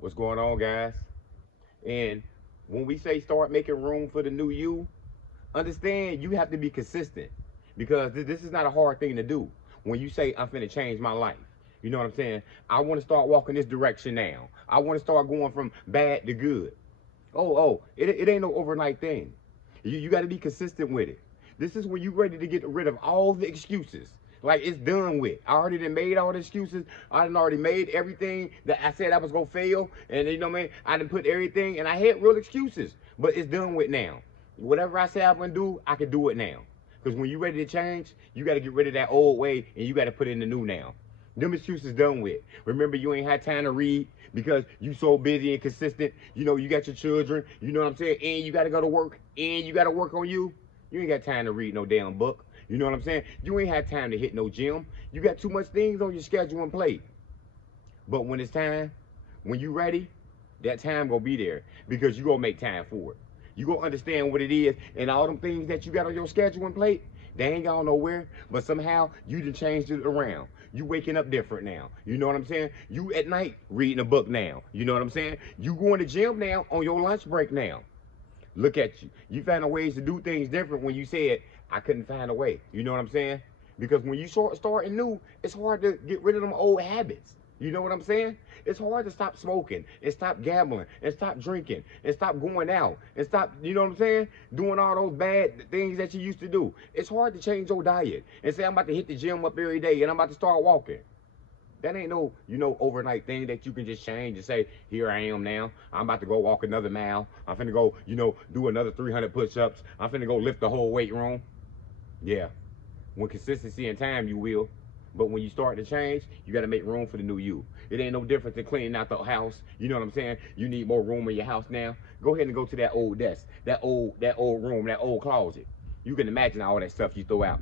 What's going on, guys? And when we say start making room for the new you, understand you have to be consistent because this is not a hard thing to do. When you say, I'm finna change my life, you know what I'm saying? I want to start walking this direction now. I want to start going from bad to good. It ain't no overnight thing. You got to be consistent with it. This is when you ready to get rid of all the excuses. Like it's done with. I already done made all the excuses. I done already made everything that I said I was gonna fail. And you know what I mean? I done put everything and I had real excuses. But it's done with now. Whatever I said I'm gonna do, I can do it now. Because when you ready to change, you gotta get rid of that old way and you gotta put in the new now. Them excuses done with. Remember, you ain't had time to read because you so busy and consistent. You know, you got your children, you know what I'm saying? And you gotta go to work and you gotta work on you. You ain't got time to read no damn book. You know what I'm saying? You ain't had time to hit no gym. You got too much things on your schedule and plate. But when it's time, when you ready, that time gonna be there because you gonna make time for it. You gonna understand what it is and all them things that you got on your schedule and plate, they ain't going nowhere. But somehow you done changed it around. You waking up different now. You know what I'm saying? You at night reading a book now. You know what I'm saying? You going to gym now on your lunch break now. Look at you. You found ways to do things different when you said, I couldn't find a way. You know what I'm saying? Because when you start starting new, it's hard to get rid of them old habits. You know what I'm saying? It's hard to stop smoking and stop gambling and stop drinking and stop going out and stop, you know what I'm saying? Doing all those bad things that you used to do. It's hard to change your diet and say, I'm about to hit the gym up every day and I'm about to start walking. That ain't no, overnight thing that you can just change and say, here I am now. I'm about to go walk another mile. I'm finna go, do another 300 push-ups. I'm finna go lift the whole weight room. Yeah. When consistency and time, you will. But when you start to change, you got to make room for the new you. It ain't no different than cleaning out the house. You know what I'm saying? You need more room in your house now. Go ahead and go to that old desk, that old room, that old closet. You can imagine all that stuff you throw out.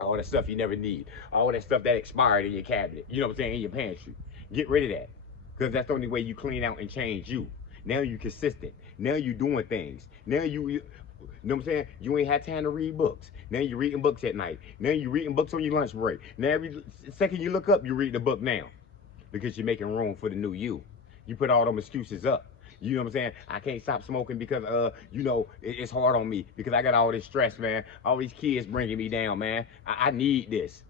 All that stuff you never need. All that stuff that expired in your cabinet. You know what I'm saying? In your pantry. Get rid of that. Because that's the only way you clean out and change you. Now you consistent. Now you doing things. Now you know what I'm saying? You ain't had time to read books. Now you're reading books at night. Now you're reading books on your lunch break. Now every second you look up, you read the book now. Because you're making room for the new you. You put all them excuses up. You know what I'm saying? I can't stop smoking because, it's hard on me because I got all this stress, man. All these kids bringing me down, man. I need this.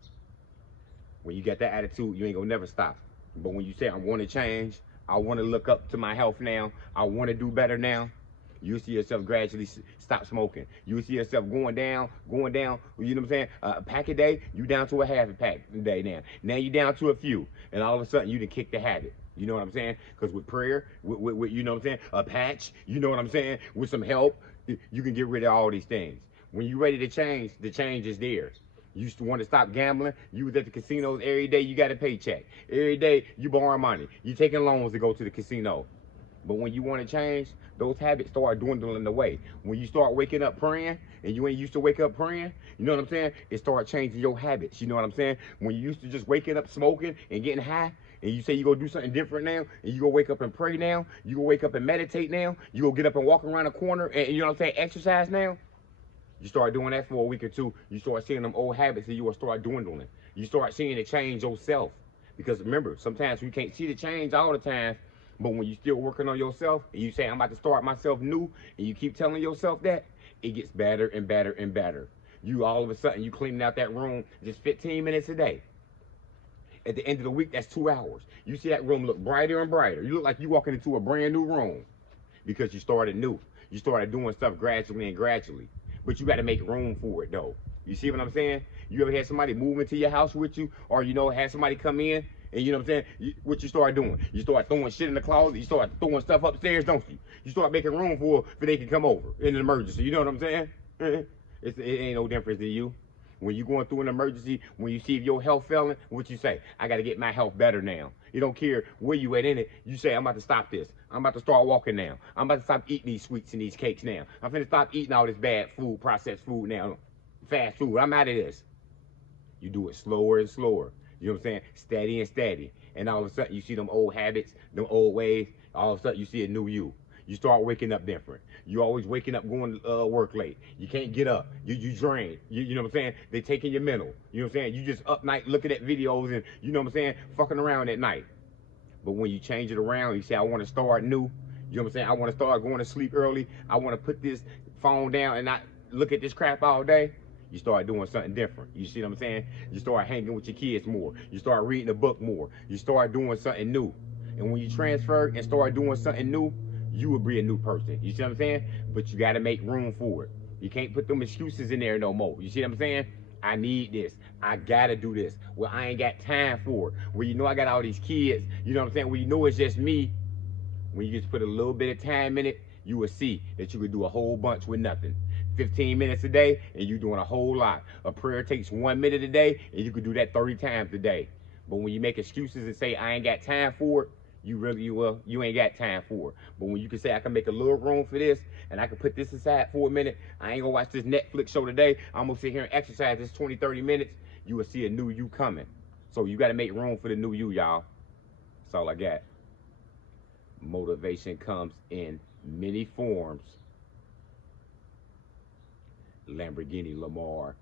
When you get that attitude, you ain't gonna never stop. But when you say, I want to change, I want to look up to my health now, I want to do better now, you see yourself gradually stop smoking. You see yourself going down, you know what I'm saying? A pack a day, you down to a half a pack a day now. Now you down to a few, and all of a sudden you done kick the habit. You know what I'm saying? Because with prayer, with you know what I'm saying, a patch, you know what I'm saying, with some help, you can get rid of all these things. When you're ready to change, the change is there. You used to want to stop gambling. You was at the casinos every day. You got a paycheck. Every day you borrow money. You taking loans to go to the casino. But when you want to change, those habits start dwindling away. When you start waking up praying, and you ain't used to wake up praying, you know what I'm saying? It start changing your habits. You know what I'm saying? When you used to just waking up smoking and getting high, and you say you go do something different now, and you go wake up and pray now, you go wake up and meditate now, you go get up and walk around the corner, and you know what I'm saying, exercise now. You start doing that for a week or two, you start seeing them old habits and you will start dwindling. You start seeing it change yourself. Because remember, sometimes we can't see the change all the time, but when you still working on yourself and you say, I'm about to start myself new, and you keep telling yourself that, it gets better and better and better. You all of a sudden, you cleaning out that room just 15 minutes a day. At the end of the week, that's 2 hours. You see that room look brighter and brighter. You look like you walking into a brand new room because you started new. You started doing stuff gradually and gradually. But you got to make room for it, though. You see what I'm saying? You ever had somebody move into your house with you, or had somebody come in, and you know what I'm saying? What you start doing? You start throwing shit in the closet. You start throwing stuff upstairs, don't you? You start making room for they can come over in an emergency. You know what I'm saying? It ain't no difference in you. When you going through an emergency, when you see if your health failing, what you say? I got to get my health better now. You don't care where you at in it. You say, I'm about to stop this. I'm about to start walking now. I'm about to stop eating these sweets and these cakes now. I'm finna stop eating all this bad food, processed food now. Fast food. I'm out of this. You do it slower and slower. You know what I'm saying? Steady and steady. And all of a sudden, you see them old habits, them old ways. All of a sudden, you see a new you. You start waking up different. You always waking up going to work late. You can't get up. You drain. You know what I'm saying? They taking your mental. You know what I'm saying? You just up night looking at videos and, you know what I'm saying, fucking around at night. But when you change it around, you say, I want to start new. You know what I'm saying? I want to start going to sleep early. I want to put this phone down and not look at this crap all day. You start doing something different. You see what I'm saying? You start hanging with your kids more. You start reading a book more. You start doing something new. And when you transfer and start doing something new, you will be a new person. You see what I'm saying? But you got to make room for it. You can't put them excuses in there no more. You see what I'm saying? I need this. I gotta do this. Well, I ain't got time for it. Well, you know I got all these kids. You know what I'm saying? Well, you know it's just me. When you just put a little bit of time in it, you will see that you could do a whole bunch with nothing. 15 minutes a day, and you're doing a whole lot. A prayer takes 1 minute a day, and you could do that 30 times a day. But when you make excuses and say, I ain't got time for it, you ain't got time for it. But when you can say, I can make a little room for this, and I can put this aside for a minute, I ain't gonna watch this Netflix show today, I'm gonna sit here and exercise this 20, 30 minutes, you will see a new you coming. So you gotta make room for the new you, y'all. That's all I got. Motivation comes in many forms. Lamborghini Lamar.